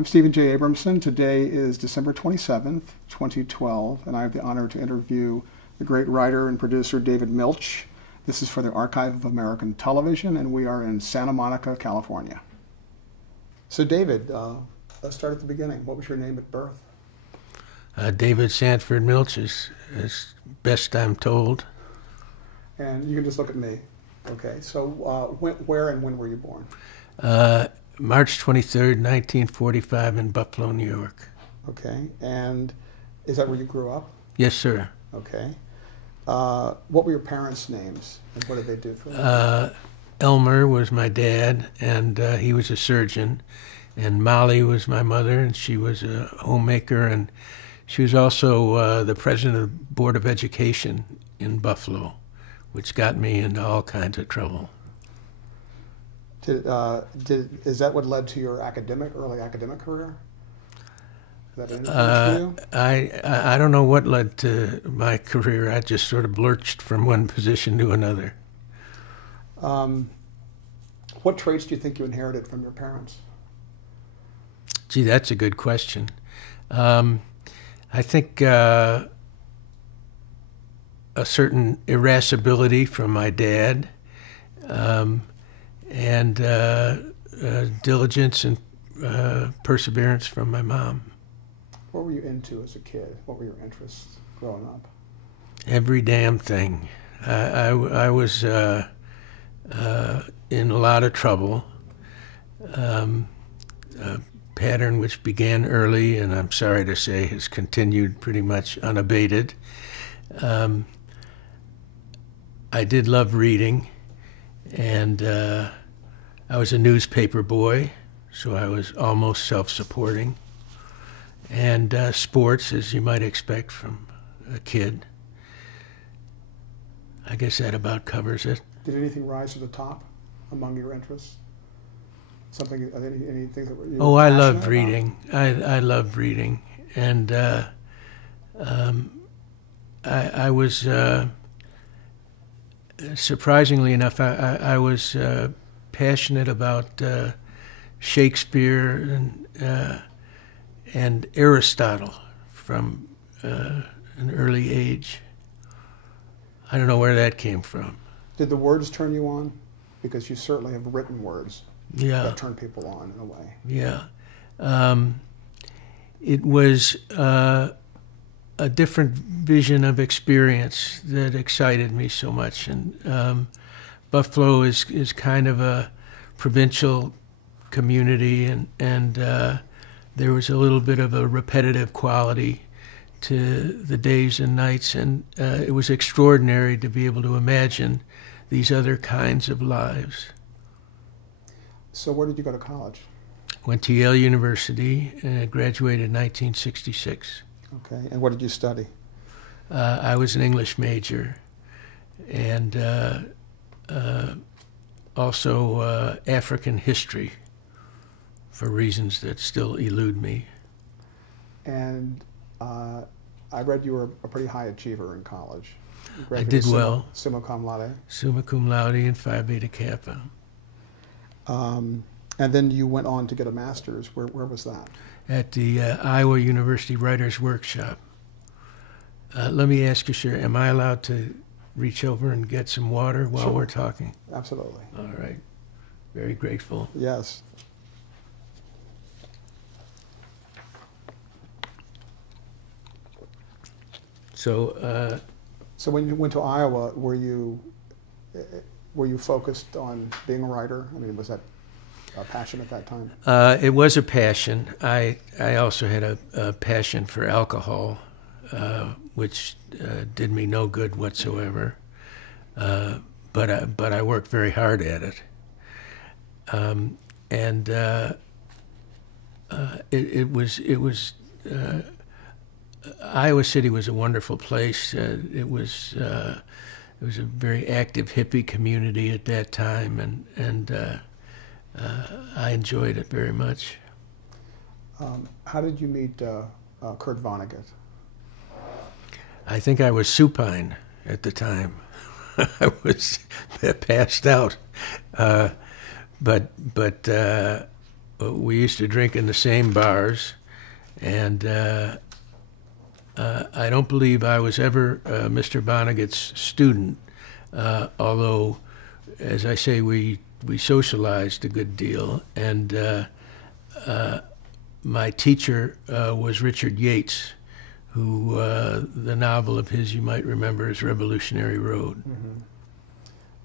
I'm Stephen J. Abramson. Today is December 27th, 2012, and I have the honor to interview the great writer and producer David Milch. This is for the Archive of American Television, and we are in Santa Monica, California. So David, let's start at the beginning. What was your name at birth? David Sanford Milch is best I'm told. And you can just look at me. Okay, so where and when were you born? March 23rd, 1945 in Buffalo, New York. Okay, and is that where you grew up? Yes, sir. Okay. What were your parents' names, and what did they do for you? Elmer was my dad, and he was a surgeon. And Molly was my mother, and she was a homemaker, and she was also the president of the Board of Education in Buffalo, which got me into all kinds of trouble. Is that what led to your early academic career? Is that for you? I don't know what led to my career. I just sort of lurched from one position to another. What traits do you think you inherited from your parents? Gee, that's a good question. I think a certain irascibility from my dad, and diligence and perseverance from my mom. What were you into as a kid? What were your interests growing up? Every damn thing. I was in a lot of trouble. A pattern which began early, and I'm sorry to say has continued pretty much unabated. I did love reading, and I was a newspaper boy, so I was almost self-supporting. And sports, as you might expect from a kid. I guess that about covers it. Did anything rise to the top among your interests? Anything that you Oh, I loved reading. I loved reading, and I was surprisingly enough, I was passionate about Shakespeare and Aristotle from an early age. I don't know where that came from. Did the words turn you on? Because you certainly have written words. Yeah. That turn people on in a way. Yeah. It was a different vision of experience that excited me so much. And Buffalo is kind of a provincial community, and there was a little bit of a repetitive quality to the days and nights, and it was extraordinary to be able to imagine these other kinds of lives. So where did you go to college? Went to Yale University and graduated in 1966. Okay, and what did you study? I was an English major, and also African history, for reasons that still elude me. And I read you were a pretty high achiever in college. I did well. Summa cum laude. Summa cum laude and Phi Beta Kappa. And then you went on to get a master's. Where was that? At the Iowa University Writers' Workshop. Let me ask you, sir, am I allowed to reach over and get some water while we're talking? Absolutely. All right. Very grateful. Yes. So when you went to Iowa, were you focused on being a writer? I mean, was that a passion at that time? It was a passion. I also had a passion for alcohol, which did me no good whatsoever. But I worked very hard at it. It was Iowa City was a wonderful place. It was a very active hippie community at that time, and I enjoyed it very much. How did you meet Kurt Vonnegut? I think I was supine at the time. I was passed out, but we used to drink in the same bars, and I don't believe I was ever Mr. Vonnegut's student, although, as I say, we socialized a good deal. And my teacher was Richard Yates, who the novel of his you might remember is Revolutionary Road.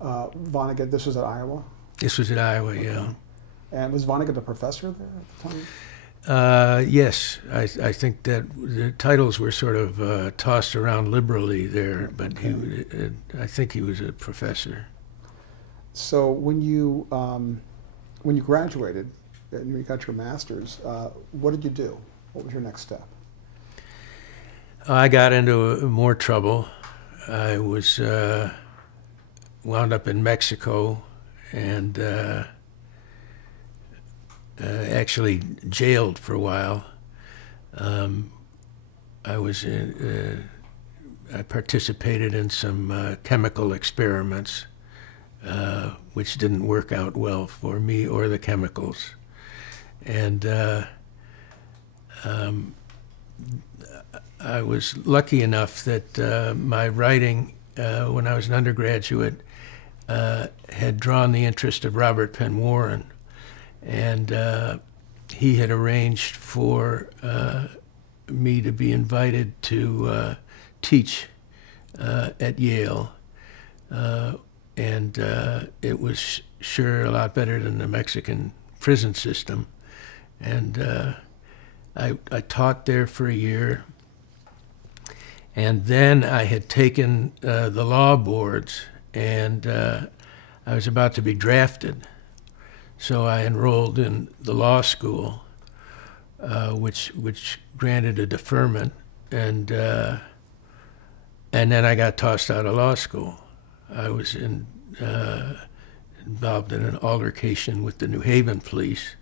Vonnegut, this was at Iowa? This was at Iowa, okay. Yeah. And was Vonnegut a professor there at the time? Yes, I think that the titles were sort of tossed around liberally there, but okay. I think he was a professor. So when you graduated and you got your master's, what did you do? What was your next step? I got into more trouble. I was wound up in Mexico and actually jailed for a while. I participated in some chemical experiments, which didn't work out well for me or the chemicals. And I was lucky enough that my writing, when I was an undergraduate, had drawn the interest of Robert Penn Warren. And he had arranged for me to be invited to teach at Yale. And it was sure a lot better than the Mexican prison system. And I taught there for a year. And then I had taken the law boards, and I was about to be drafted. So I enrolled in the law school, which granted a deferment, and then I got tossed out of law school. I was involved in an altercation with the New Haven police.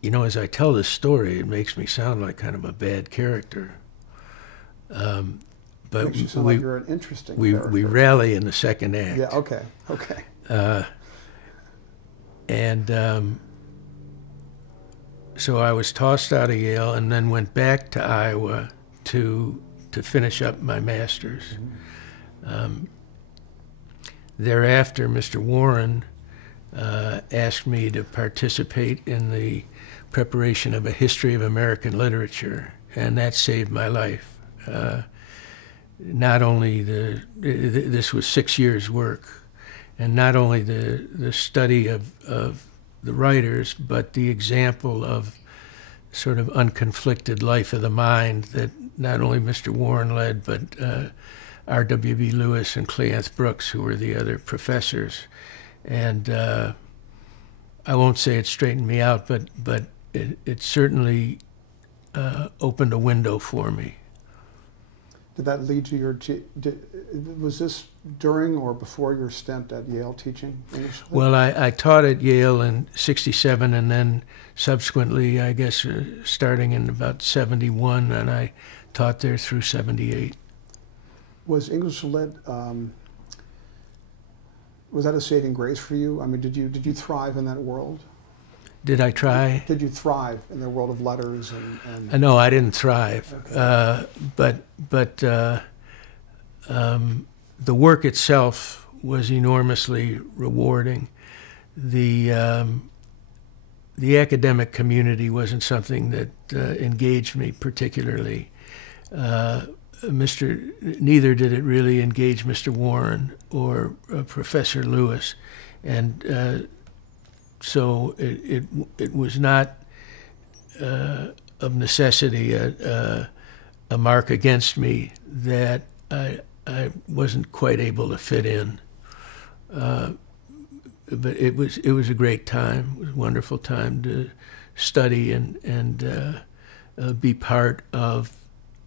You know, as I tell this story, it makes me sound like kind of a bad character. But makes you sound like you're an interesting character. We rally in the second act. Yeah. Okay. And so I was tossed out of Yale and then went back to Iowa to finish up my master's. Mm-hmm. Thereafter, Mr. Warren asked me to participate in the preparation of a history of American literature, and that saved my life. Not only this was 6 years' work, and not only the study of the writers, but the example of sort of unconflicted life of the mind that not only Mr. Warren led, but R.W.B. Lewis and Cleanth Brooks, who were the other professors. And I won't say it straightened me out, but it certainly opened a window for me. Did that lead to was this during or before your stint at Yale teaching English? Well, I taught at Yale in '67, and then subsequently, I guess, starting in about '71, and I taught there through '78. Was English Lit, was that a saving grace for you? I mean, did you thrive in that world? Did I try? Did you thrive in the world of letters? No, I didn't thrive. Okay. But the work itself was enormously rewarding. The academic community wasn't something that engaged me particularly. Neither did it really engage Mr. Warren or Professor Lewis, and so it was not of necessity a mark against me that I wasn't quite able to fit in. But it was a great time. It was a wonderful time to study and be part of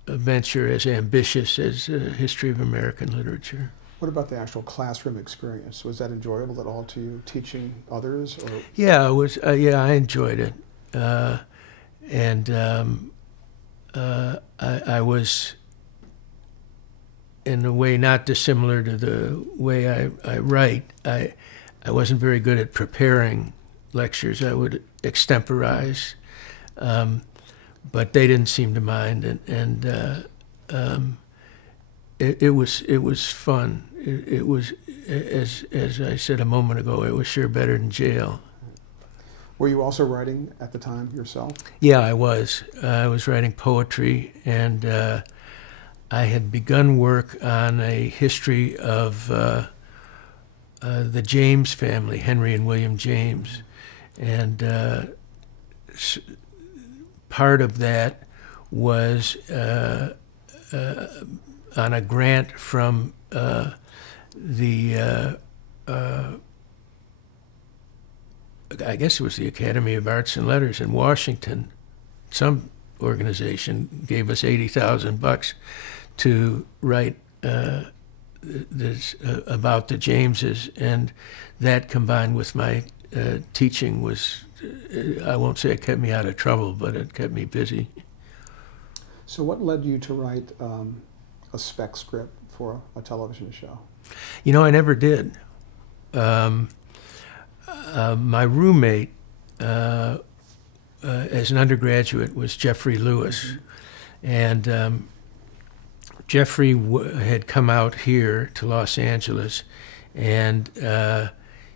a venture as ambitious as History of American Literature. What about the actual classroom experience? Was that enjoyable at all to you, teaching others? Or? Yeah, it was. Yeah, I enjoyed it, and I was, in a way, not dissimilar to the way I write. I wasn't very good at preparing lectures. I would extemporize, but they didn't seem to mind, and it was fun. It was, as I said a moment ago, it was sure better than jail. Were you also writing at the time yourself? Yeah, I was. I was writing poetry, and I had begun work on a history of the James family, Henry and William James, and part of that was on a grant from the I guess it was the Academy of Arts and Letters in Washington. Some organization gave us $80,000 to write this about the Jameses, and that combined with my teaching was, I won't say it kept me out of trouble, but it kept me busy. So what led you to write a spec script for a television show? You know, I never did. My roommate as an undergraduate was Jeffrey Lewis, and Jeffrey had come out here to Los Angeles, and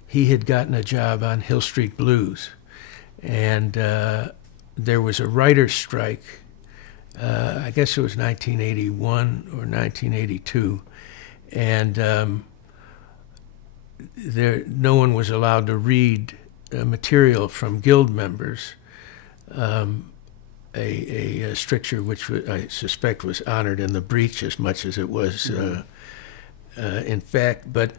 he had gotten a job on Hill Street Blues, and there was a writer's strike. I guess it was 1981 or 1982, and no one was allowed to read material from guild members, a stricture which I suspect was honored in the breach as much as it was in fact. But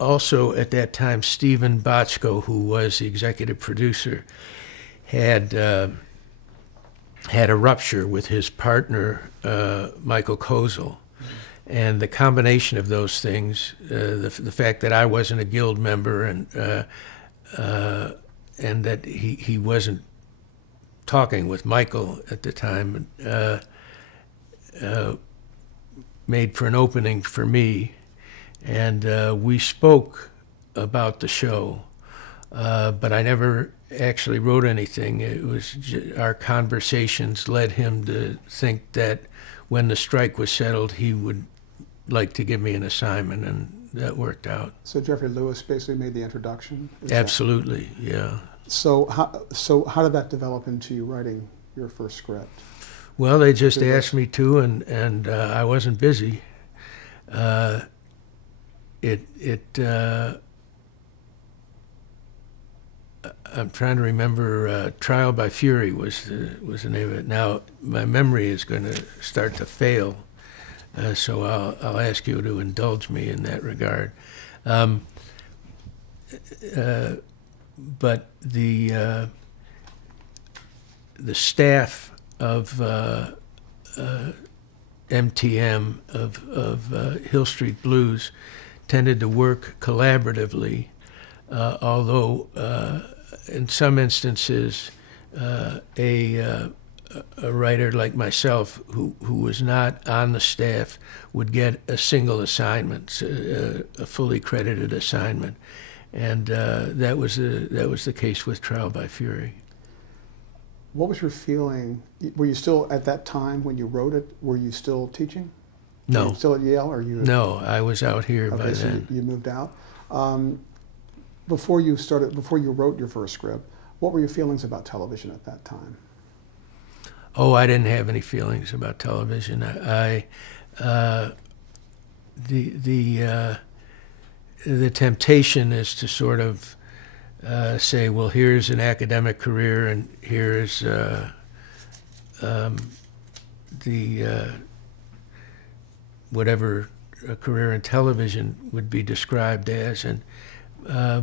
also at that time, Stephen Bochco, who was the executive producer, had a rupture with his partner, Michael Kozel. And the combination of those things, the fact that I wasn't a guild member and that he wasn't talking with Michael at the time, made for an opening for me. And we spoke about the show, but I never actually wrote anything. It was our conversations led him to think that when the strike was settled, he would like to give me an assignment, and that worked out. So Jeffrey Lewis basically made the introduction? Absolutely, yeah. So how did that develop into you writing your first script? Well, they just asked me to, and I wasn't busy. I'm trying to remember. Trial by Fury was the name of it. Now my memory is going to start to fail, so I'll ask you to indulge me in that regard. But the staff of MTM of Hill Street Blues tended to work collaboratively, although in some instances a writer like myself who was not on the staff would get a single assignment, a fully credited assignment, and that was the case with Trial by Fury. What was your feeling? Were you still, at that time when you wrote it, were you still teaching? No. Were you still at Yale? Or you? No, I was out here by so then. You moved out. Before you wrote your first script, what were your feelings about television at that time? Oh, I didn't have any feelings about television. The temptation is to sort of say, well, here's an academic career, and here's whatever a career in television would be described as, and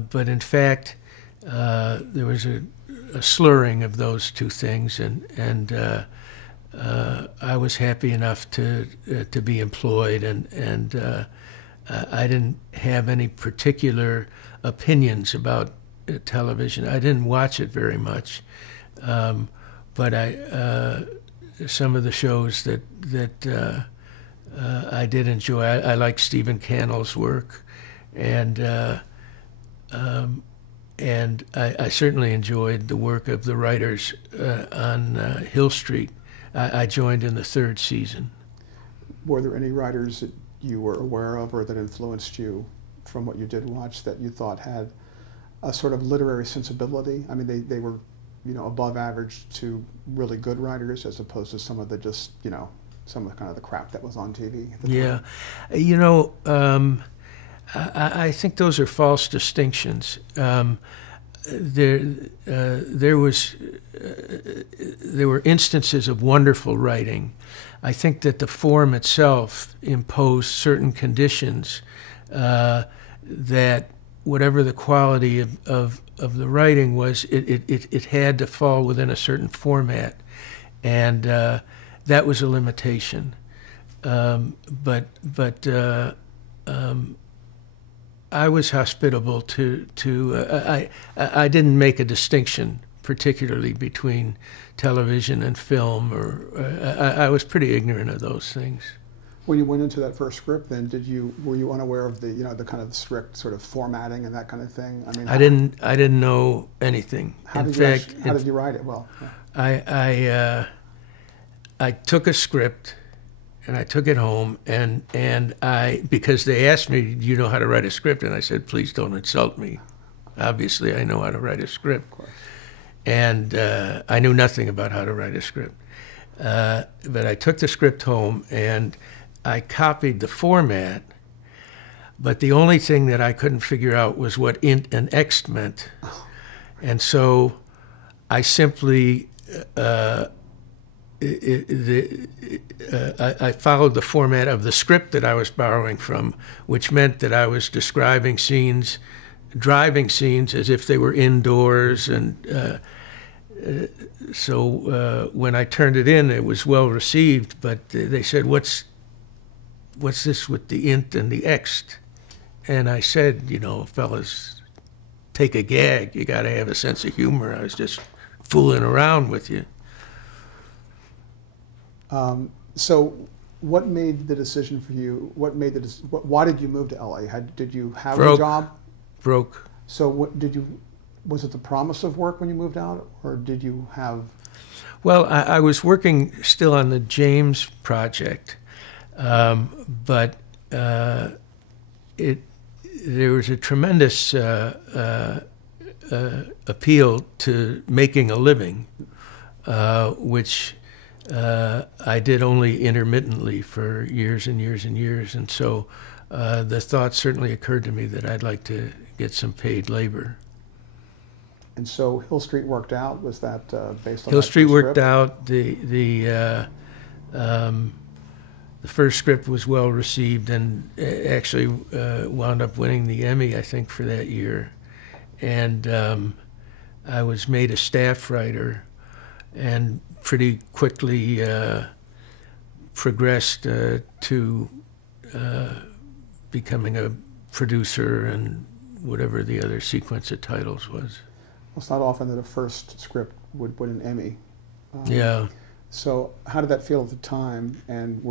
but in fact, there was a slurring of those two things, and I was happy enough to be employed, and I didn't have any particular opinions about television. I didn't watch it very much, but some of the shows that I did enjoy. I like Stephen Cannell's work, and and I certainly enjoyed the work of the writers on Hill Street. I joined in the third season. Were there any writers that you were aware of or that influenced you from what you did watch that you thought had a sort of literary sensibility? I mean, they were, you know, above average to really good writers as opposed to some of the just, you know, some of the kind of the crap that was on TV at the Yeah. time. You know, I think those are false distinctions. There were instances of wonderful writing. I think that the form itself imposed certain conditions that whatever the quality of the writing was, it had to fall within a certain format, and that was a limitation. But I was hospitable to I didn't make a distinction particularly between television and film, or I was pretty ignorant of those things. When you went into that first script, then were you unaware of the, you know, the kind of strict sort of formatting and that kind of thing? I mean, I didn't know anything. How did you write it? Well, yeah. I took a script and I took it home, and because they asked me, do you know how to write a script? And I said, please don't insult me. Obviously, I know how to write a script. And I knew nothing about how to write a script. But I took the script home and I copied the format, but the only thing that I couldn't figure out was what int and ext meant. And so I simply I followed the format of the script that I was borrowing from, which meant that I was describing scenes, driving scenes as if they were indoors. And so when I turned it in, it was well received, but they said, what's this with the int and the ext? And I said, you know, fellas, take a gag. You got to have a sense of humor. I was just fooling around with you. So what made the decision for you? Why did you move to LA? Did you have a job? Broke. So was it the promise of work when you moved out, or did you have? Well, I was working still on the James project, but there was a tremendous appeal to making a living, which I did only intermittently for years and years and years. And so the thought certainly occurred to me that I'd like to get some paid labor. And so Hill Street worked out? Was that based on Hill that Street first worked script? out. The first script was well received and actually wound up winning the Emmy, I think, for that year. And I was made a staff writer and pretty quickly progressed to becoming a producer and whatever the other sequence of titles was. Well, it's not often that a first script would win an Emmy. Yeah. So how did that feel at the time? And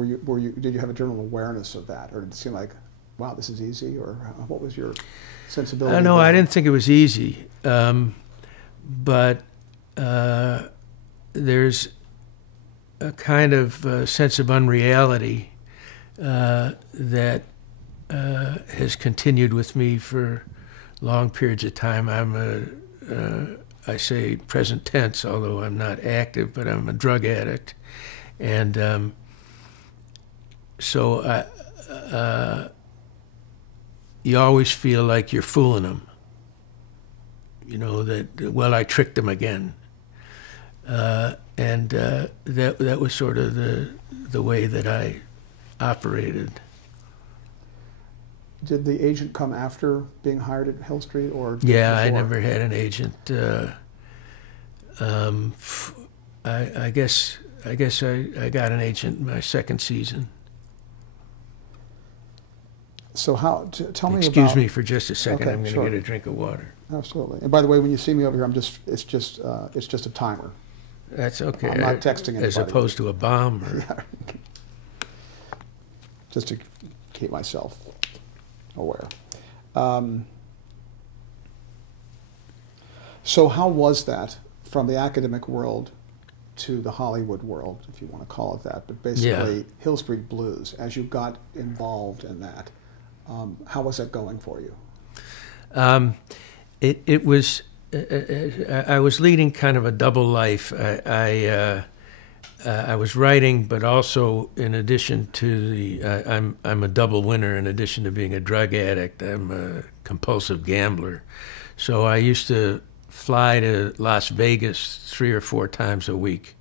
did you have a general awareness of that, or did it seem like, wow, this is easy? Or what was your sensibility? I know I didn't think it was easy, but there's a kind of sense of unreality that has continued with me for long periods of time. I say present tense, although I'm not active, but I'm a drug addict. And so you always feel like you're fooling them. You know, that, well, I tricked them again. And that was sort of the way that I operated. Did the agent come after being hired at Hill Street, or yeah, before? I never had an agent. I guess I got an agent in my second season. So tell me about. Excuse me for just a second. Okay, I'm going to get a drink of water. Absolutely. And by the way, when you see me over here, it's just a timer. That's okay. I'm not texting anybody. As opposed to a bomb. Or... Yeah. Just to keep myself aware. So how was that from the academic world to the Hollywood world, if you want to call it that, but basically Yeah. Hill Street Blues, as you got involved in that, how was that going for you? It was I was leading kind of a double life. I was writing, but also in addition to I'm a double winner. In addition to being a drug addict, I'm a compulsive gambler. So I used to fly to Las Vegas 3 or 4 times a week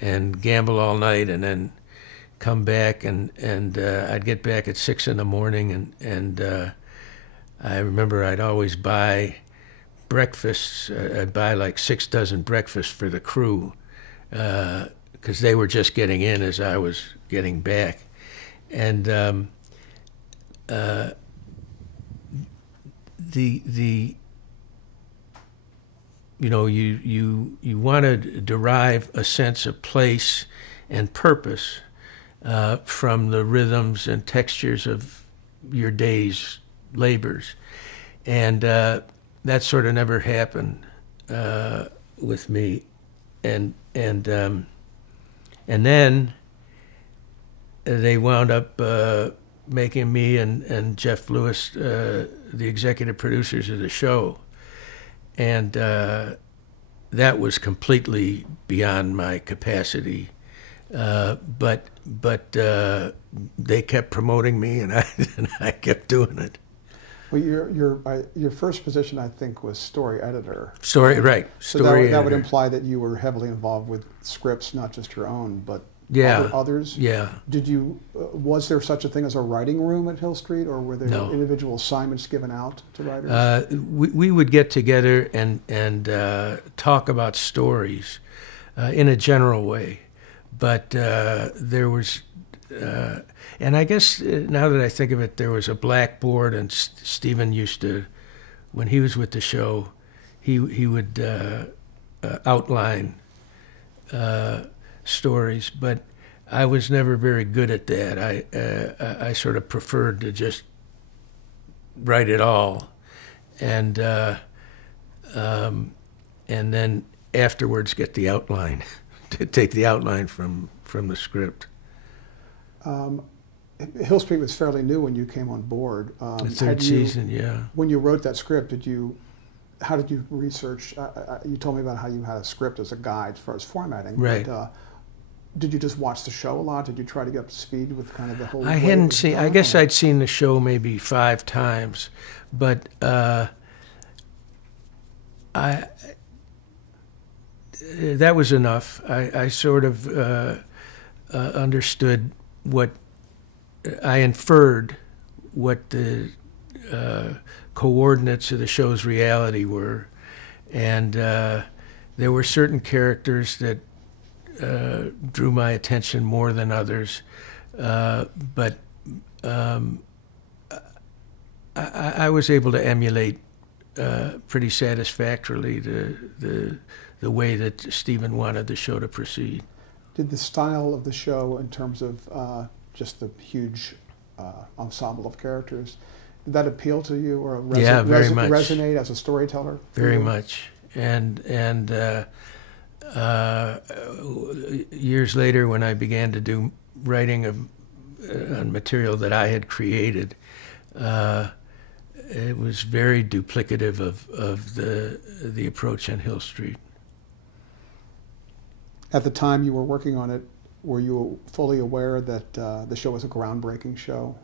and gamble all night, and then come back, and I'd get back at 6 in the morning, and I remember I'd always buy breakfasts. I'd buy like 6 dozen breakfasts for the crew because they were just getting in as I was getting back, and the you know, you want to derive a sense of place and purpose from the rhythms and textures of your day's labors, and that sort of never happened with me, and then they wound up making me and Jeff Lewis the executive producers of the show. And that was completely beyond my capacity. But they kept promoting me, and I kept doing it. Well, your first position, I think, was story editor. Story, right? So Story that would editor. imply that you were heavily involved with scripts, not just your own, but Yeah. others. Yeah. Did you? Was there such a thing as a writing room at Hill Street, or were there No. individual assignments given out to writers? We would get together and talk about stories in a general way, but there was, and I guess now that I think of it, there was a blackboard, and Stephen used to, when he was with the show, he would outline stories, but I was never very good at that. I sort of preferred to just write it all, and then afterwards get the outline, to take the outline from the script. Hill Street was fairly new when you came on board. The third season, yeah. When you wrote that script, how did you research? You told me about how you had a script as a guide as far as formatting. Right. But, did you just watch the show a lot? Did you try to get up to speed with kind of the whole? I way hadn't it was seen. I done, guess or? I'd seen the show maybe 5 times, but that was enough. I sort of understood what I inferred what the coordinates of the show's reality were, and there were certain characters that drew my attention more than others, but I was able to emulate pretty satisfactorily the way that Stephen wanted the show to proceed. Did the style of the show, in terms of just the huge ensemble of characters, did that appeal to you, or Yeah, very much. resonate as a storyteller? for Very you? much, and years later, when I began to do writing on material that I had created, it was very duplicative of the approach on Hill Street. At the time you were working on it, were you fully aware that the show was a groundbreaking show?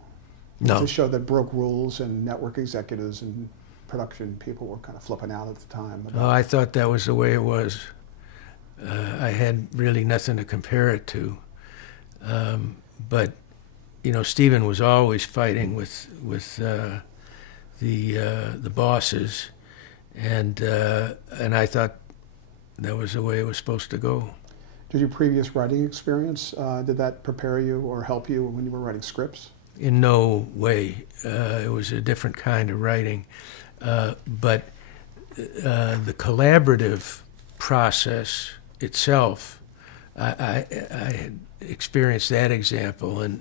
No. It's a show that broke rules, and network executives and production people were kind of flipping out at the time. Oh, I thought that was the way it was. I had really nothing to compare it to. But, you know, Stephen was always fighting with the bosses, and I thought that was the way it was supposed to go. Did your previous writing experience, did that prepare you or help you when you were writing scripts? In no way. It was a different kind of writing. But the collaborative process itself, I had experienced that example, and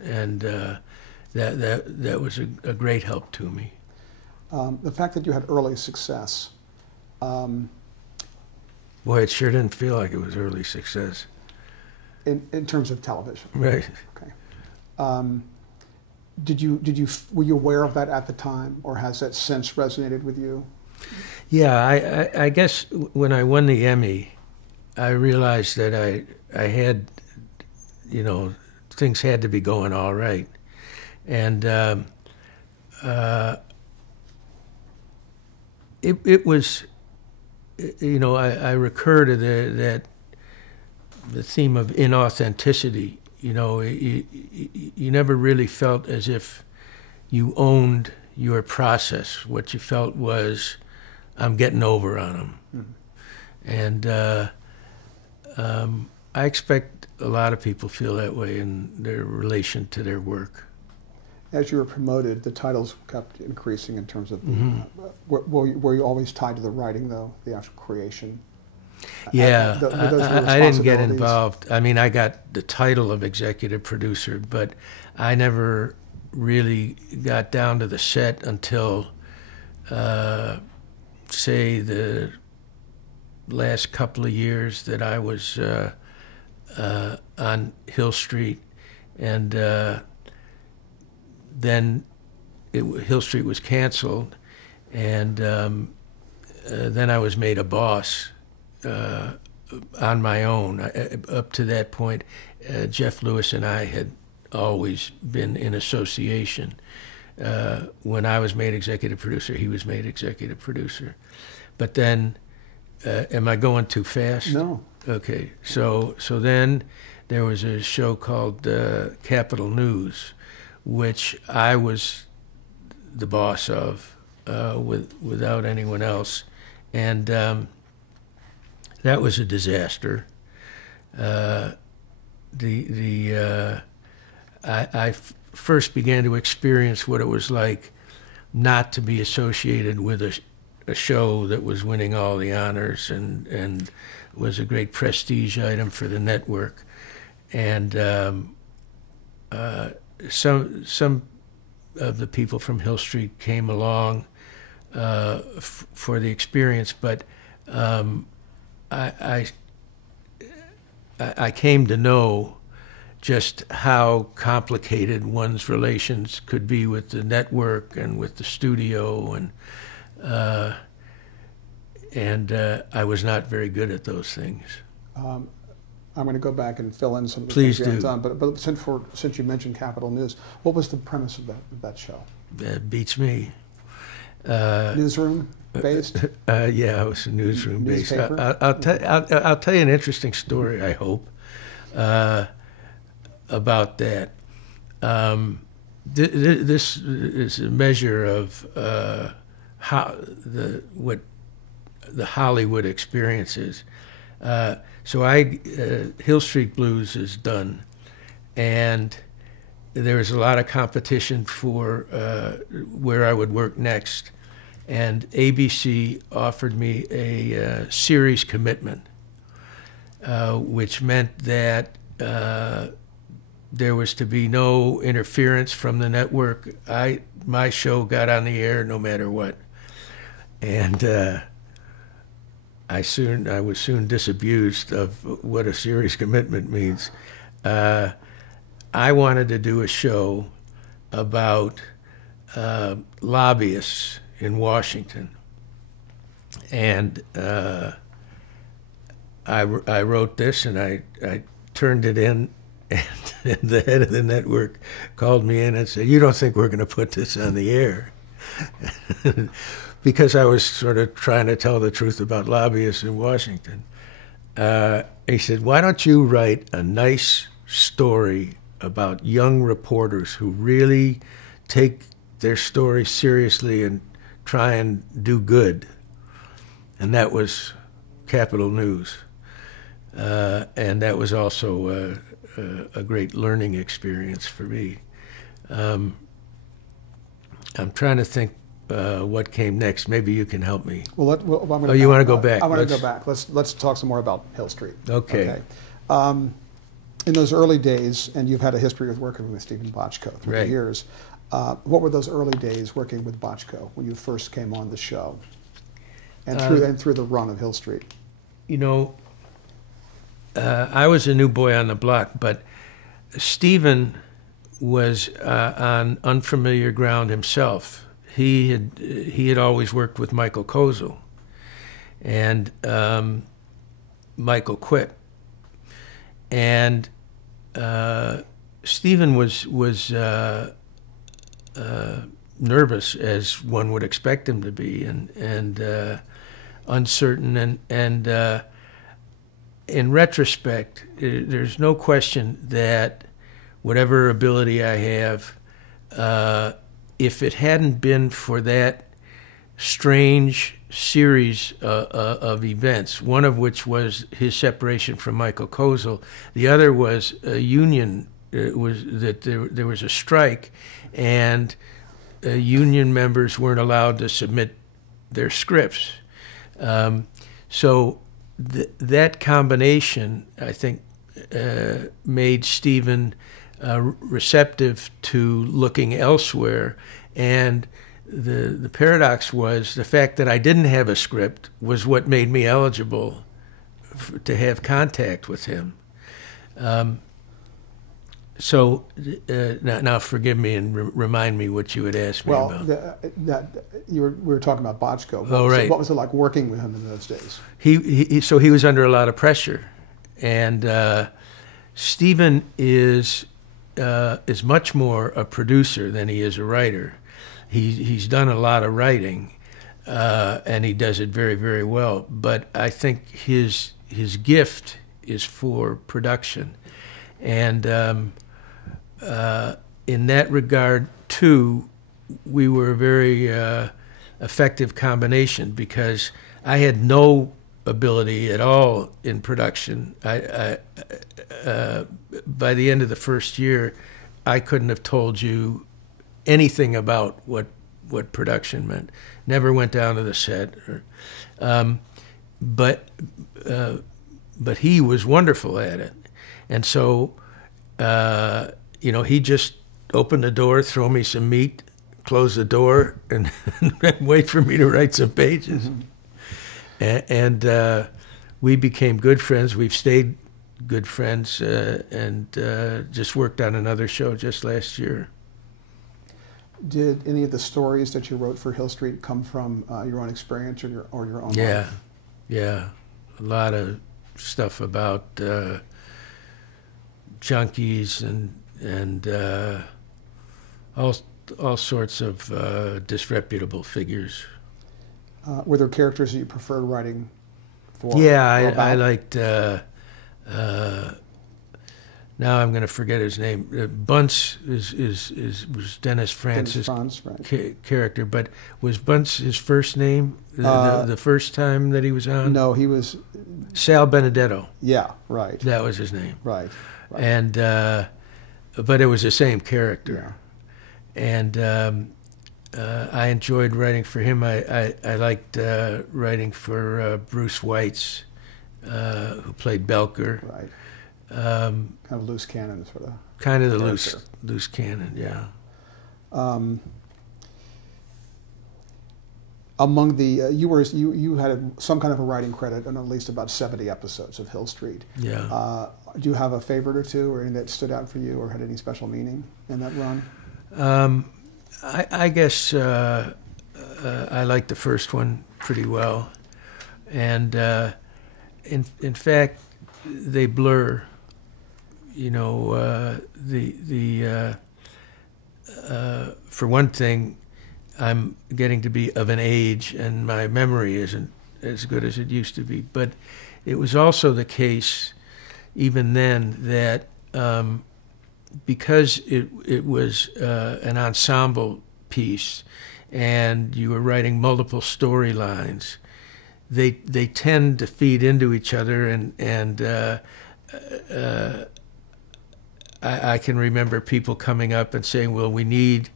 that was a great help to me. The fact that you had early success, Boy, it sure didn't feel like it was early success. In terms of television? Right. Okay. Were you aware of that at the time, or has that since resonated with you? Yeah, I guess when I won the Emmy, I realized that I had, things had to be going all right. And it was, I recur to the theme of inauthenticity. You never really felt as if you owned your process. What you felt was, I'm getting over on them. Mm-hmm. And I expect a lot of people feel that way in their relation to their work. As you were promoted, the titles kept increasing in terms of, Mm-hmm. Were you always tied to the writing, though, the actual creation? Yeah, I didn't get responsibilities? involved. I mean, I got the title of executive producer, but I never really got down to the set until, say, the last couple of years that I was on Hill Street, and then Hill Street was canceled, and then I was made a boss on my own. Up to that point, Jeff Lewis and I had always been in association. When I was made executive producer, he was made executive producer. But then, am I going too fast? No. Okay. So then there was a show called Capitol News, which I was the boss of without anyone else. And that was a disaster. I first began to experience what it was like not to be associated with a show that was winning all the honors and was a great prestige item for the network. And some of the people from Hill Street came along for the experience, but I came to know just how complicated one's relations could be with the network and with the studio, and I was not very good at those things. I'm going to go back and fill in some of the Please things you do. haven't done, but since you mentioned Capitol News, what was the premise of that show? That beats me. Newsroom based? Yeah, it was a newsroom based. Newspaper? I'll tell you an interesting story, I hope, about that. This is a measure of how what the Hollywood experience is. So Hill Street Blues is done, and there was a lot of competition for where I would work next. And ABC offered me a series commitment, which meant that there was to be no interference from the network. My show got on the air no matter what. And I was soon disabused of what a series commitment means. I wanted to do a show about lobbyists in Washington, and I wrote this, and I turned it in, and the head of the network called me in and said, "You don't think we're going to put this on the air?" Because I was sort of trying to tell the truth about lobbyists in Washington. He said, "Why don't you write a nice story about young reporters who really take their story seriously and try and do good?" And that was Capitol News. And that was also a great learning experience for me. I'm trying to think what came next. Maybe you can help me. Well, you want to go back? I want to go back. Let's talk some more about Hill Street. Okay. In those early days, and you've had a history with working with Stephen Bochco through the years, what were those early days working with Bochco when you first came on the show, and through the run of Hill Street? you know, I was a new boy on the block, but Stephen was on unfamiliar ground himself. He had always worked with Michael Kozel, and Michael quit, and Stephen was nervous, as one would expect him to be, and uncertain, and in retrospect, there's no question that whatever ability I have, if it hadn't been for that strange series of events, one of which was his separation from Michael Kozel, the other was a union, was that there was a strike, and union members weren't allowed to submit their scripts. So that combination, I think, made Stephen receptive to looking elsewhere. And the paradox was the fact that I didn't have a script was what made me eligible to have contact with him. So now forgive me and remind me what you had asked me about. Well, we were talking about Bochco. What was it like working with him in those days? So he was under a lot of pressure, and Stephen is much more a producer than he is a writer. He's done a lot of writing, and he does it very, very well. But I think his gift is for production, and in that regard, too, we were a very effective combination, because I had no ability at all in production. By the end of the first year, I couldn't have told you anything about what production meant. Never went down to the set. But he was wonderful at it. And so, he just opened the door, throw me some meat, close the door, and wait for me to write some pages. Mm-hmm. And we became good friends. We've stayed good friends, and just worked on another show just last year. Did any of the stories that you wrote for Hill Street come from your own experience or your own life? Yeah. A lot of stuff about junkies and all sorts of disreputable figures. Were there characters that you preferred writing for? Yeah, I liked. Now I'm going to forget his name. Bunce was Dennis France's character, but was Bunce his first name the first time that he was on? No, he was Sal Benedetto. Yeah, right. That was his name. Right. And but it was the same character. Yeah. And I enjoyed writing for him. I liked writing for Bruce Weitz, who played Belker. Right. Kind of loose cannon, sort of. Kind of the loose cannon, yeah. Among the you had some kind of a writing credit on at least about 70 episodes of Hill Street. Yeah. Do you have a favorite or two, or anything that stood out for you, or had any special meaning in that run? I guess I liked the first one pretty well, and in fact, they blur. For one thing, I'm getting to be of an age, and my memory isn't as good as it used to be. But it was also the case, even then, that because it was an ensemble piece, and you were writing multiple storylines, they tend to feed into each other, and I can remember people coming up and saying, "Well, we need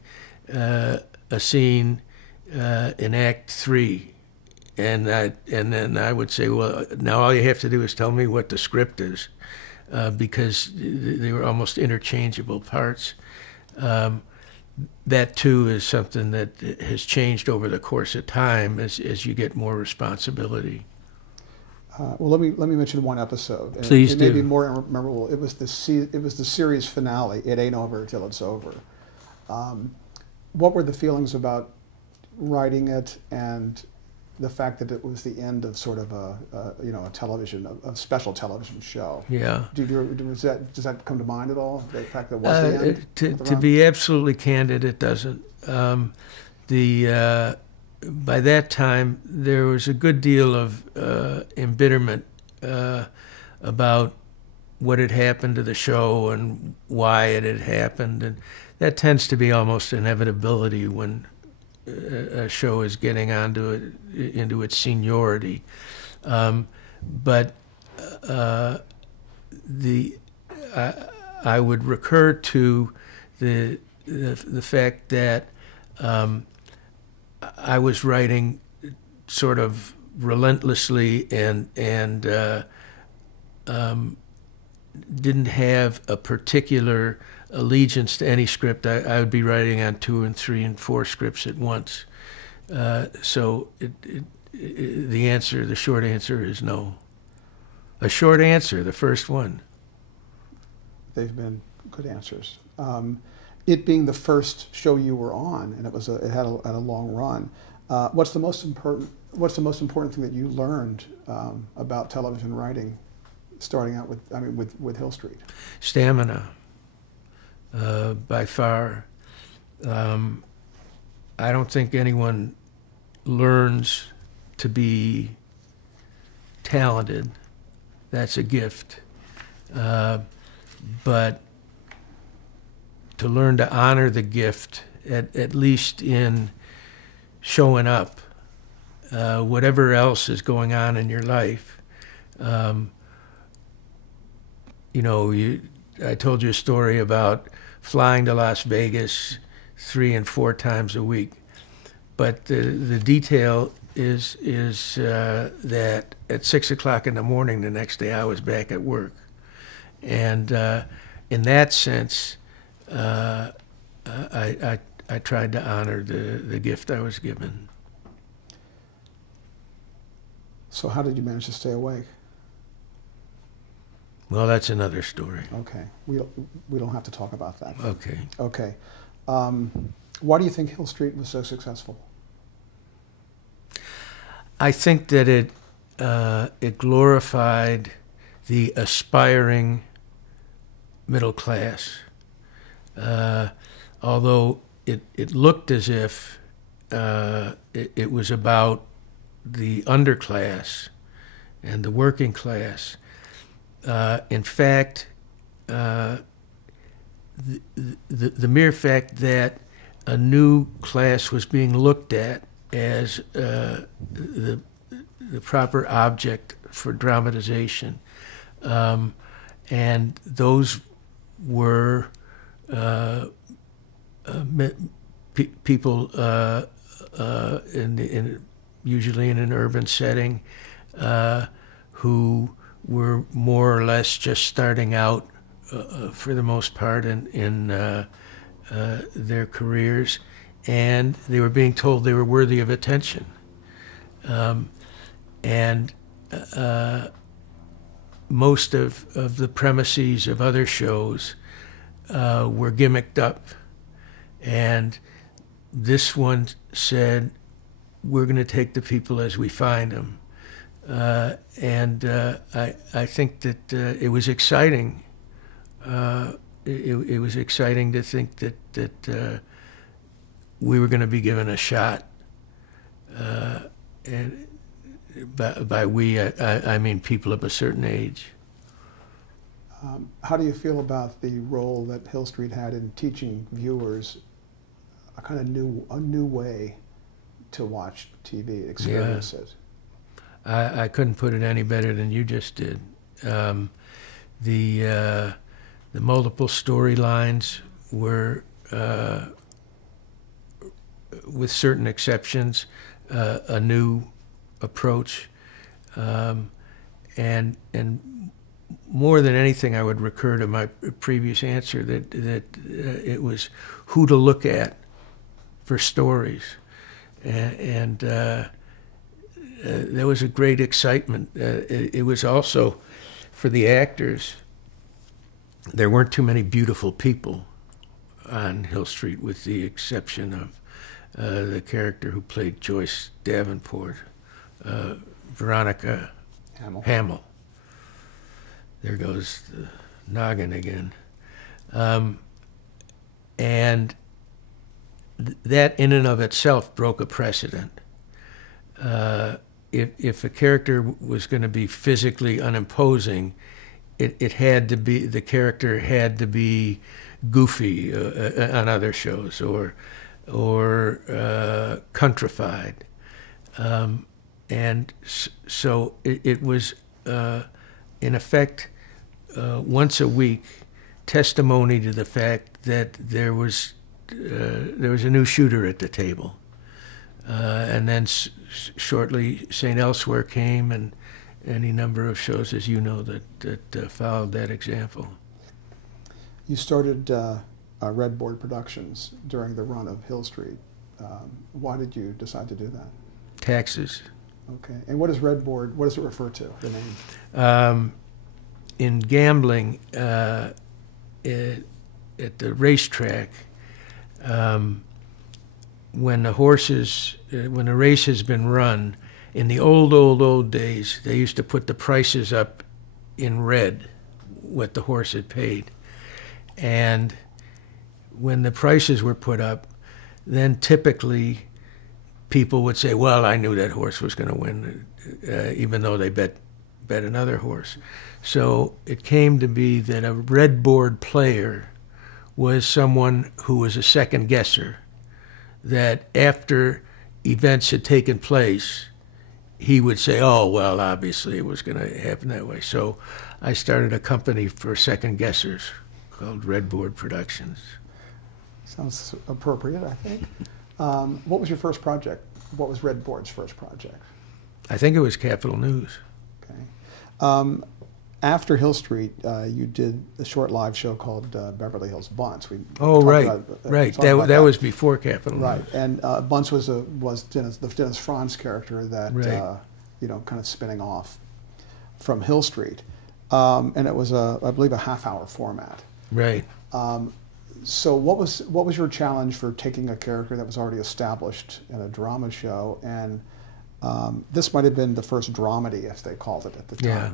a scene in Act 3," and then I would say, "Well, now all you have to do is tell me what the script is," because they were almost interchangeable parts. That too is something that has changed over the course of time as you get more responsibility. Well, let me mention one episode. Please it may do. be more memorable. It was the series finale. It ain't over till it's over. What were the feelings about writing it and the fact that it was the end of sort of a special television show? Yeah. Does that come to mind at all? The fact that it was the end? To be absolutely candid, it doesn't. By that time, there was a good deal of embitterment about what had happened to the show and why it had happened, and that tends to be almost inevitability when a show is getting into its seniority. But I would recur to the fact that I was writing sort of relentlessly and didn't have a particular allegiance to any script. I would be writing on 2 and 3 and 4 scripts at once. So the short answer is no. A short answer, the first one. They've been good answers. It being the first show you were on, and it had a long run. What's the most important thing that you learned about television writing, starting out with Hill Street? Stamina, by far. I don't think anyone learns to be talented. That's a gift. But to learn to honor the gift, at least in showing up, whatever else is going on in your life. I told you a story about flying to Las Vegas 3 and 4 times a week, but the detail is that at 6 o'clock in the morning the next day I was back at work, and in that sense, I tried to honor the gift I was given. So how did you manage to stay awake? Well, that's another story. Okay, we don't have to talk about that. Okay. Okay. Why do you think Hill Street was so successful? I think that it glorified the aspiring middle class. Although it looked as if it was about the underclass and the working class. In fact, the mere fact that a new class was being looked at as the proper object for dramatization, and those were people usually in an urban setting who were more or less just starting out for the most part in their careers, and they were being told they were worthy of attention. And most of the premises of other shows were gimmicked up. And this one said, we're going to take the people as we find them. And I think that it was exciting. It was exciting to think that we were going to be given a shot. And by we, I mean people of a certain age. How do you feel about the role that Hill Street had in teaching viewers a kind of new way to watch TV, experience it? I couldn't put it any better than you just did. The multiple storylines were, with certain exceptions, a new approach, and more than anything, I would recur to my previous answer that it was who to look at for stories, and there was a great excitement. It was also, for the actors, there weren't too many beautiful people on Hill Street, with the exception of the character who played Joyce Davenport, Veronica Hamill. There goes the noggin again. And that in and of itself broke a precedent. If a character was going to be physically unimposing, it had to be, the character had to be goofy on other shows, or countrified. And so it was, in effect, once a week, testimony to the fact that there was a new shooter at the table. And then shortly, St. Elsewhere came, and any number of shows, as you know, that followed that example. You started Red Board Productions during the run of Hill Street. Why did you decide to do that? Taxes. Okay. And what is Red Board, what does it refer to, the name? In gambling, at the racetrack, when the race has been run, in the old days, they used to put the prices up in red, what the horse had paid. And when the prices were put up, then typically people would say, well, I knew that horse was going to win, even though they bet another horse. So it came to be that a red board player was someone who was a second guesser, that after events had taken place, he would say, oh, well, obviously it was going to happen that way. So I started a company for second guessers called Red Board Productions. Sounds appropriate, I think. What was your first project? What was Red Board's first project? I think it was Capital News. Okay. After Hill Street, you did a short live show called Beverly Hills Bunce. Right. That was before Capital News. Right, and Bunce was the Dennis Franz character that kind of spinning off from Hill Street, and it was I believe a half-hour format. Right. So what was your challenge for taking a character that was already established in a drama show, and this might have been the first dramedy, as they called it at the time. Yeah.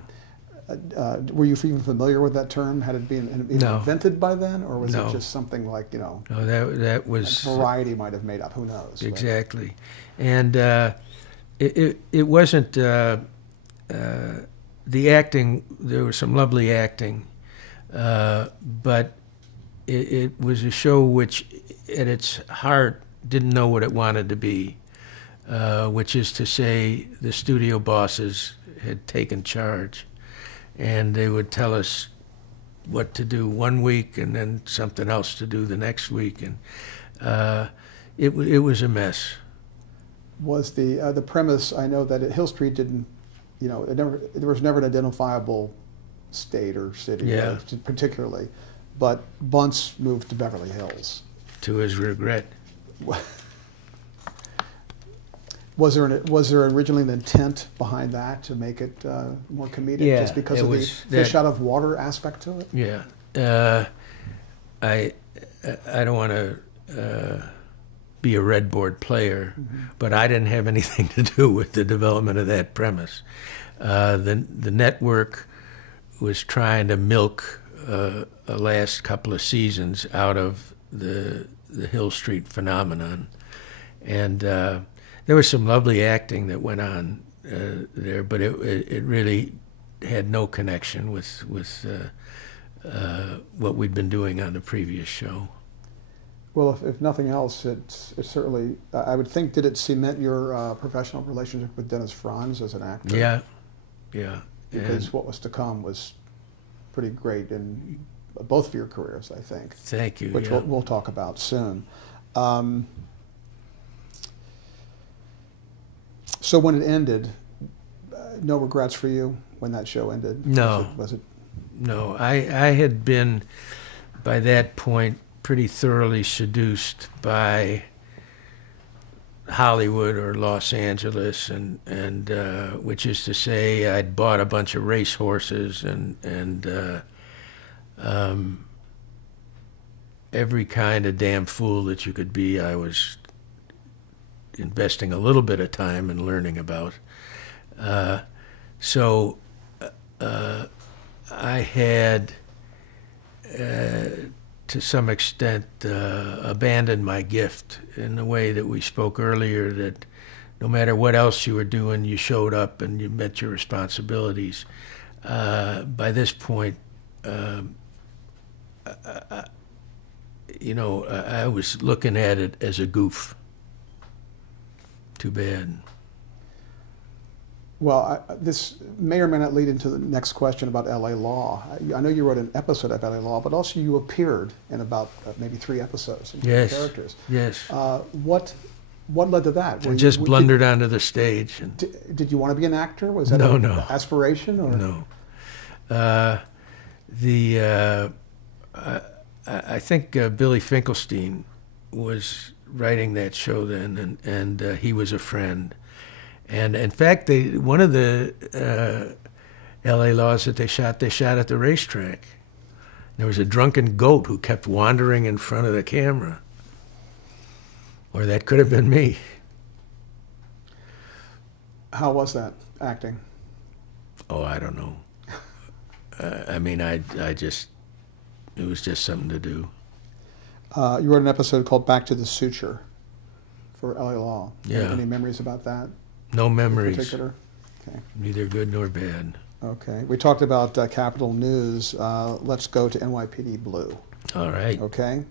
Were you even familiar with that term? Had it been invented by then, or was it just something like, No, that was Variety might have made up. Who knows? Exactly, and it wasn't the acting. There was some lovely acting, but it was a show which, at its heart, didn't know what it wanted to be, which is to say, the studio bosses had taken charge. And they would tell us what to do one week and then something else to do the next week. And it was a mess. Was the premise, I know that at Hill Street didn't, there was never an identifiable state or city, particularly, but Bunce moved to Beverly Hills. To his regret. Was there originally an intent behind that to make it more comedic, just because of the fish out of water aspect to it? Yeah, I don't want to be a Red Board player, but I didn't have anything to do with the development of that premise. The network was trying to milk a last couple of seasons out of the Hill Street phenomenon, and there was some lovely acting that went on there, but it really had no connection with what we'd been doing on the previous show. Well, if nothing else, it certainly, I would think, did it cement your professional relationship with Dennis Franz as an actor? Yeah. Because what was to come was pretty great in both of your careers, I think. Thank you. Which we'll talk about soon. So when it ended, no regrets for you when that show ended? No. Was it? No. I had been, by that point, pretty thoroughly seduced by Hollywood or Los Angeles, and which is to say, I'd bought a bunch of race horses and every kind of damn fool that you could be, I was investing a little bit of time in learning about. So I had, to some extent, abandoned my gift in the way that we spoke earlier, that no matter what else you were doing, you showed up and you met your responsibilities. By this point, I was looking at it as a goof. Too bad. Well, this may or may not lead into the next question about L.A. Law. I know you wrote an episode of L.A. Law, but also you appeared in about maybe 3 episodes. Yes. Characters. Yes. What led to that? I just blundered onto the stage. And did you want to be an actor? Was that no, an no. aspiration? Or? No. I think Billy Finkelstein was writing that show then, and he was a friend. And in fact, one of the L.A. Laws that they shot at the racetrack. There was a drunken goat who kept wandering in front of the camera. Or that could have been me. How was that acting? Oh, I don't know. It was just something to do. You wrote an episode called Back to the Suture for L.A. Law. Yeah. Any memories about that? No memories. In particular? Okay. Neither good nor bad. Okay. We talked about Capitol News. Let's go to NYPD Blue. All right. Okay.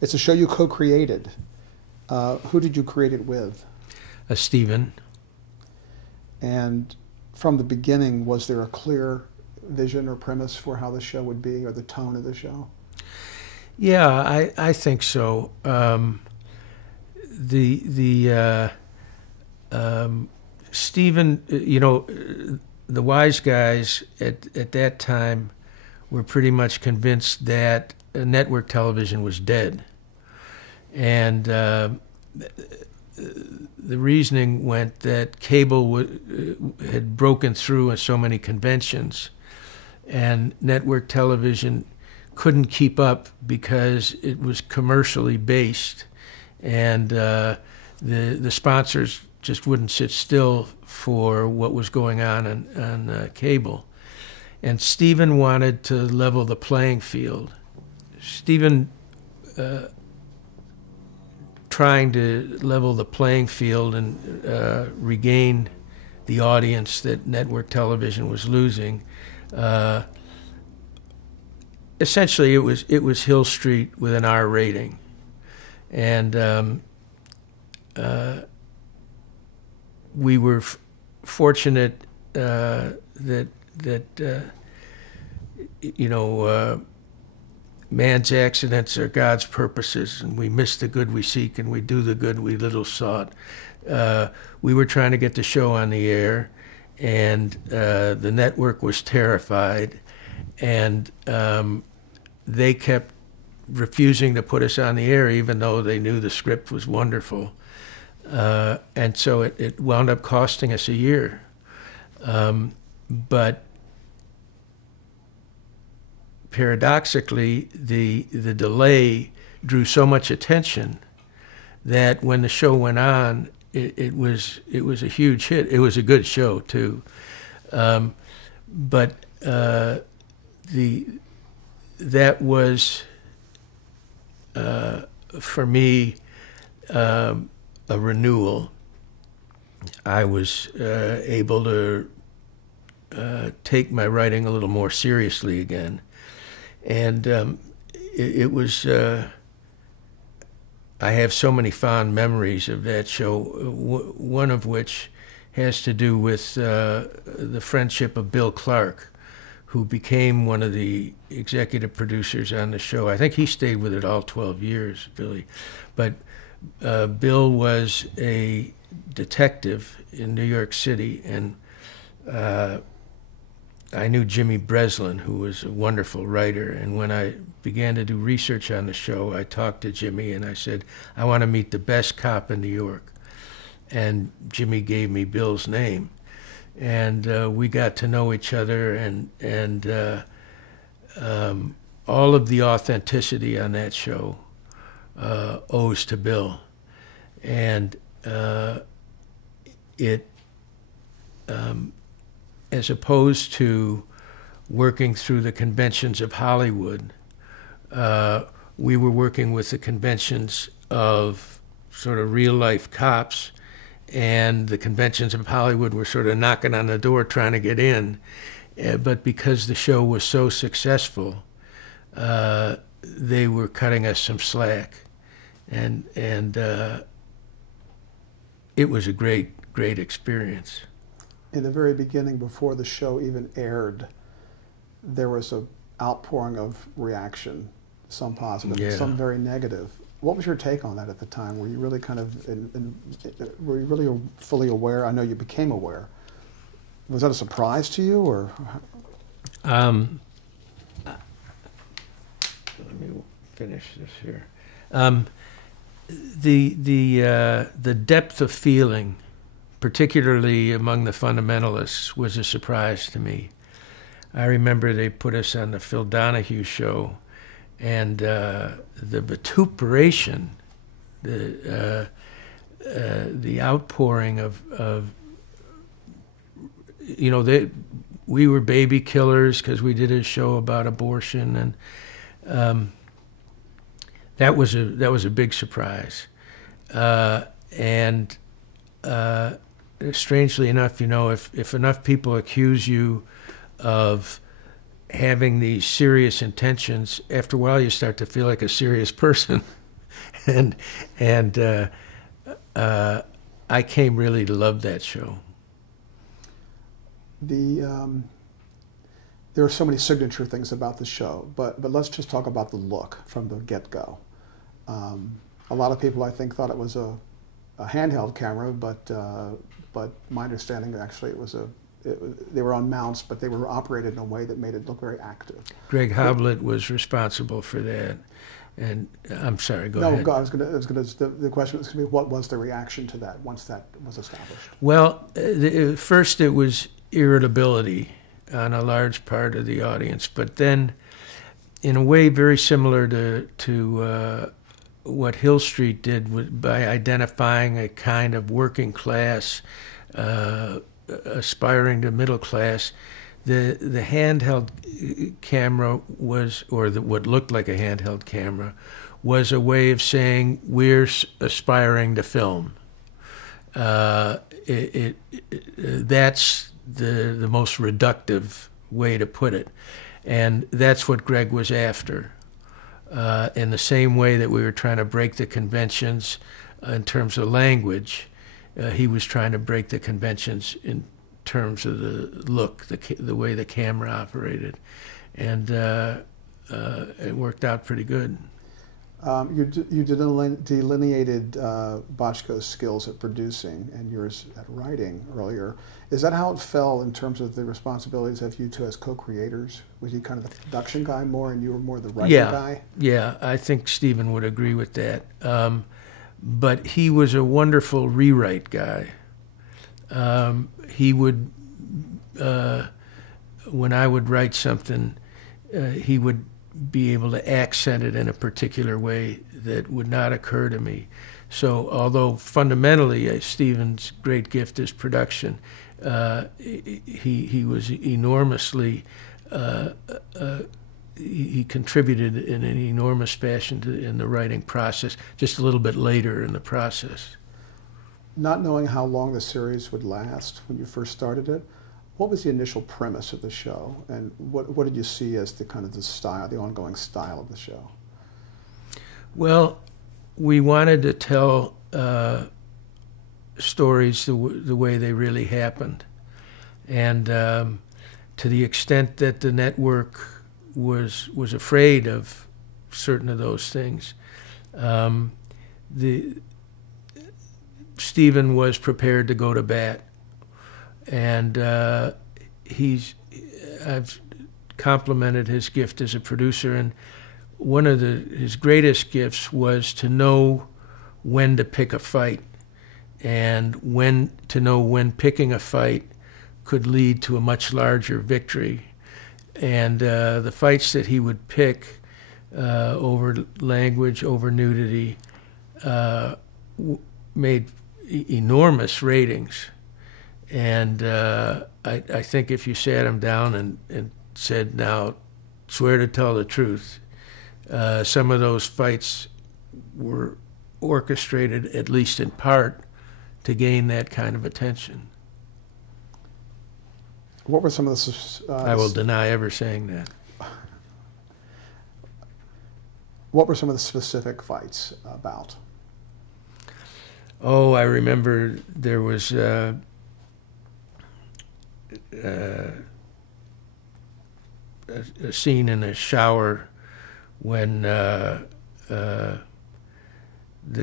It's a show you co-created. Who did you create it with? Stephen. And from the beginning, was there a clear vision or premise for how the show would be, or the tone of the show? Yeah, I think so. Stephen, the wise guys at that time were pretty much convinced that network television was dead. And the reasoning went that cable had broken through in so many conventions, and network television couldn't keep up because it was commercially based, and the sponsors just wouldn't sit still for what was going on cable. And Stephen wanted to level the playing field. Stephen trying to level the playing field and regain the audience that network television was losing. Essentially, it was Hill Street with an R rating, and we were fortunate that man's accidents are God's purposes, and we miss the good we seek, and we do the good we little sought. We were trying to get the show on the air, and the network was terrified, and they kept refusing to put us on the air, even though they knew the script was wonderful. And so it wound up costing us a year. But paradoxically, the delay drew so much attention that when the show went on, it was a huge hit. It was a good show too, but that was for me a renewal. I was able to take my writing a little more seriously again. And it was, I have so many fond memories of that show, one of which has to do with the friendship of Bill Clark, who became one of the executive producers on the show. I think he stayed with it all 12 years, Billy. But Bill was a detective in New York City, and I knew Jimmy Breslin, who was a wonderful writer, and when I began to do research on the show, I talked to Jimmy and I said, I want to meet the best cop in New York. And Jimmy gave me Bill's name. And we got to know each other, and all of the authenticity on that show owes to Bill. And as opposed to working through the conventions of Hollywood, we were working with the conventions of sort of real-life cops, and the conventions of Hollywood were sort of knocking on the door trying to get in. But because the show was so successful, they were cutting us some slack. And it was a great experience. In the very beginning, before the show even aired, there was an outpouring of reaction, some positive, some very negative. What was your take on that at the time? Were you really kind of, were you really fully aware? I know you became aware. Was that a surprise to you, or? Let me finish this here. The depth of feeling, particularly among the fundamentalists, was a surprise to me. I remember they put us on the Phil Donahue show, and the vituperation, the outpouring of we were baby killers because we did a show about abortion, and that was a big surprise. And strangely enough, if enough people accuse you of having these serious intentions, after a while you start to feel like a serious person. and I came really to love that show. There are so many signature things about the show, but let's just talk about the look from the get-go. A lot of people, I think, thought it was a handheld camera, but my understanding, actually, they were on mounts, but they were operated in a way that made it look very active. Greg Hoblet was responsible for that, and I'm sorry. Go ahead. No, the question was going to be, what was the reaction to that once that was established? Well, first it was irritability on a large part of the audience, but then, in a way very similar to what Hill Street did by identifying a kind of working class, aspiring to middle class, the handheld camera was, or what looked like a handheld camera, was a way of saying we're aspiring to film. That's the most reductive way to put it, and that's what Greg was after. In the same way that we were trying to break the conventions in terms of language, he was trying to break the conventions in terms of the look, the way the camera operated, and it worked out pretty good. You delineated Bochco's skills at producing and yours at writing earlier. Is that how it fell in terms of the responsibilities of you two as co-creators? Was he kind of the production guy more, and you were more the writing guy? Yeah, I think Stephen would agree with that. But he was a wonderful rewrite guy. He would, when I would write something, he would be able to accent it in a particular way that would not occur to me. So although fundamentally Stephen's great gift is production, he was enormously, he contributed in an enormous fashion in the writing process, just a little bit later in the process. Not knowing how long the series would last when you first started it, what was the initial premise of the show, and what did you see as the kind of the style, the ongoing style of the show? Well, we wanted to tell stories the way they really happened, and to the extent that the network was afraid of certain of those things, Stephen was prepared to go to bat. And I've complimented his gift as a producer, and one of his greatest gifts was to know when to pick a fight, and to know when picking a fight could lead to a much larger victory. And the fights that he would pick over language, over nudity, made enormous ratings. And I think if you sat him down and said, now, swear to tell the truth, some of those fights were orchestrated, at least in part, to gain that kind of attention. What were some of the... I will deny ever saying that. What were some of the specific fights about? Oh, I remember there was a scene in a shower when the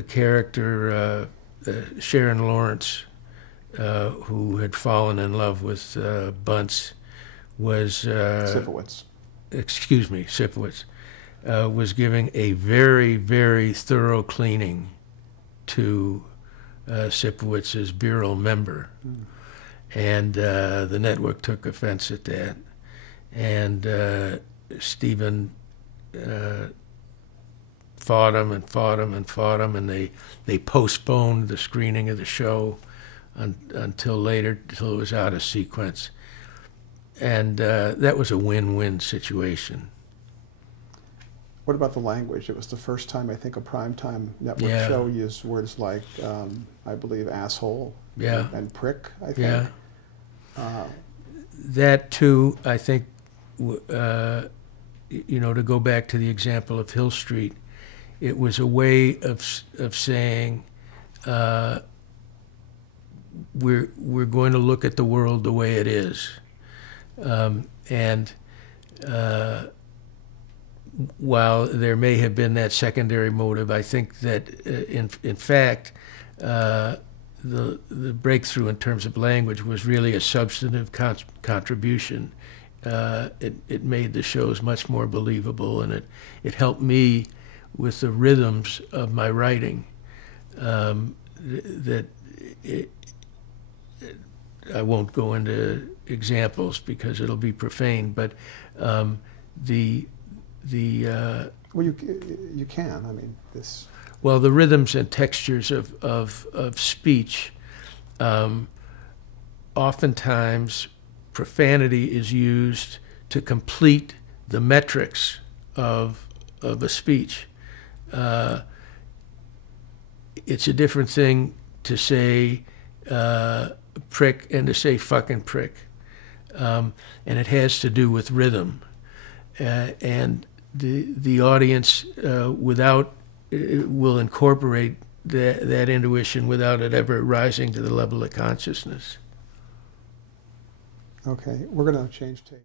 character Sharon Lawrence, who had fallen in love with Bunce, was Sipowicz. Excuse me, Sipowicz, was giving a very, very thorough cleaning to Sipowicz's virile member. And the network took offense at that. And Stephen fought him and fought him and fought him, and they postponed the screening of the show until later, until it was out of sequence. And that was a win-win situation. What about the language? It was the first time, I think, a primetime network show used words like, I believe, asshole and prick, I think. Yeah. That, too, I think, to go back to the example of Hill Street, it was a way of saying, we're going to look at the world the way it is. While there may have been that secondary motive, I think that in fact the breakthrough in terms of language was really a substantive contribution. It made the shows much more believable, and it helped me with the rhythms of my writing. I won't go into examples because it'll be profane, but well, you can. I mean, this. Well, the rhythms and textures of speech, oftentimes profanity is used to complete the metrics of a speech. It's a different thing to say prick and to say fucking prick. And it has to do with rhythm. And the audience will incorporate that intuition without it ever rising to the level of consciousness. Okay, we're going to change tape.